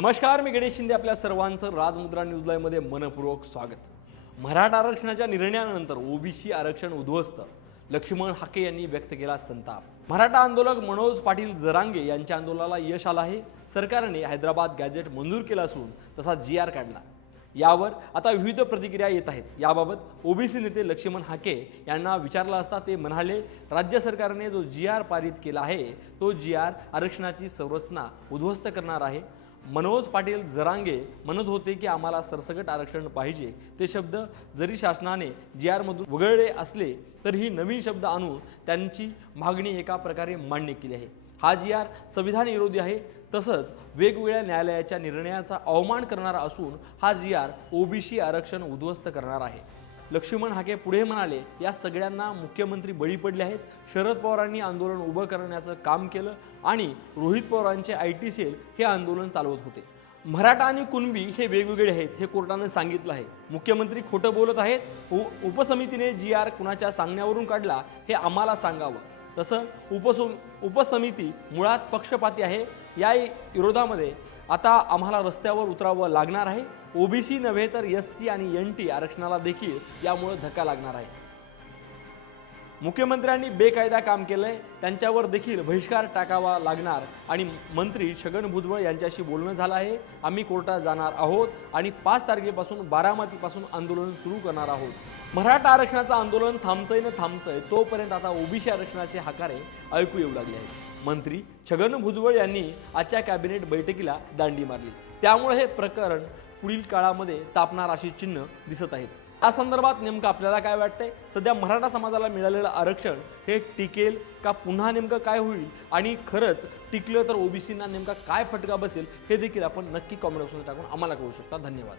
नमस्कार मी गणेश शिंदे आपल्या सर्वांचं राजमुद्रा न्यूज लाईव्हमध्ये मनपूर्वक स्वागत. मराठा आरक्षणाच्या निर्णयानंतर ओबीसी आरक्षण उद्ध्वस्त लक्ष्मण हाके यांनी व्यक्त केला संताप. मराठा आंदोलक मनोज पाटील जरांगे यांच्या आंदोलनाला यश आलं आहे. सरकारने हैदराबाद गॅझेट मंजूर केला असून तसा जी आर काढला. यावर आता विविध प्रतिक्रिया येत आहेत. याबाबत ओबीसी नेते लक्ष्मण हाके यांना विचारलं असता ते म्हणाले राज्य सरकारने जो जी आर पारित केला आहे तो जी आर आरक्षणाची संरचना उद्ध्वस्त करणार आहे. मनोज पाटील जरांगे म्हणत होते की आम्हाला सरसकट आरक्षण पाहिजे. ते शब्द जरी शासनाने जी आरमधून वगळले असले तरीही नवीन शब्द आणून त्यांची मागणी एका प्रकारे मान्य केली आहे. हा जी आर संविधान विरोधी आहे. तसंच वेगवेगळ्या न्यायालयाच्या निर्णयाचा अवमान करणारा असून हा जी आर ओबीसी आरक्षण उद्ध्वस्त करणार आहे. लक्ष्मण हाके पुढे म्हणाले या सगळ्यांना मुख्यमंत्री बळी पडले आहेत. शरद पवारांनी आंदोलन उभं करण्याचं काम केलं आणि रोहित पवारांचे आय टी सेल हे आंदोलन चालवत होते. मराठा आणि कुणबी हे वेगवेगळे आहेत हे कोर्टाने सांगितलं आहे. मुख्यमंत्री खोटं बोलत आहेत. उ उपसमितीने जी आर कुणाच्या सांगण्यावरून काढला हे आम्हाला सांगावं. तसं उपसु उपसमिती मुळात पक्षपाती आहे. या विरोधामध्ये आता आम्हाला रस्त्यावर उतरावं लागणार आहे. ओबीसी नव्हे तर एस टी आणि एन टी आरक्षणाला देखील यामुळे धक्का लागणार आहे. मुख्यमंत्र्यांनी बेकायदा काम केलंय त्यांच्यावर देखील बहिष्कार टाकावा लागणार. आणि मंत्री छगन भुजबळ यांच्याशी बोलणं झालं आहे. आम्ही कोर्टात जाणार आहोत आणि पाच तारखेपासून बारामतीपासून आंदोलन सुरू करणार आहोत. मराठा आरक्षणाचं आंदोलन थांबतंय न थांबतंय तोपर्यंत आता ओबीसी आरक्षणाचे हाकारे ऐकू येऊ लागले आहेत. मंत्री छगन भुजबळ यांनी आजच्या कॅबिनेट बैठकीला दांडी मारली. त्यामुळे हे प्रकरण पुढील काळामध्ये तापणार अशी चिन्ह दिसत आहेत. या संदर्भात नेमकं आपल्याला काय वाटतंय? सध्या मराठा समाजाला मिळालेलं आरक्षण हे टिकेल का पुन्हा नेमकं काय होईल? आणि खरंच टिकलं तर ओबीसींना नेमका काय फटका बसेल? हे देखील आपण नक्की कॉमेंट बॉक्समध्ये टाकून आम्हाला कळू शकता. धन्यवाद.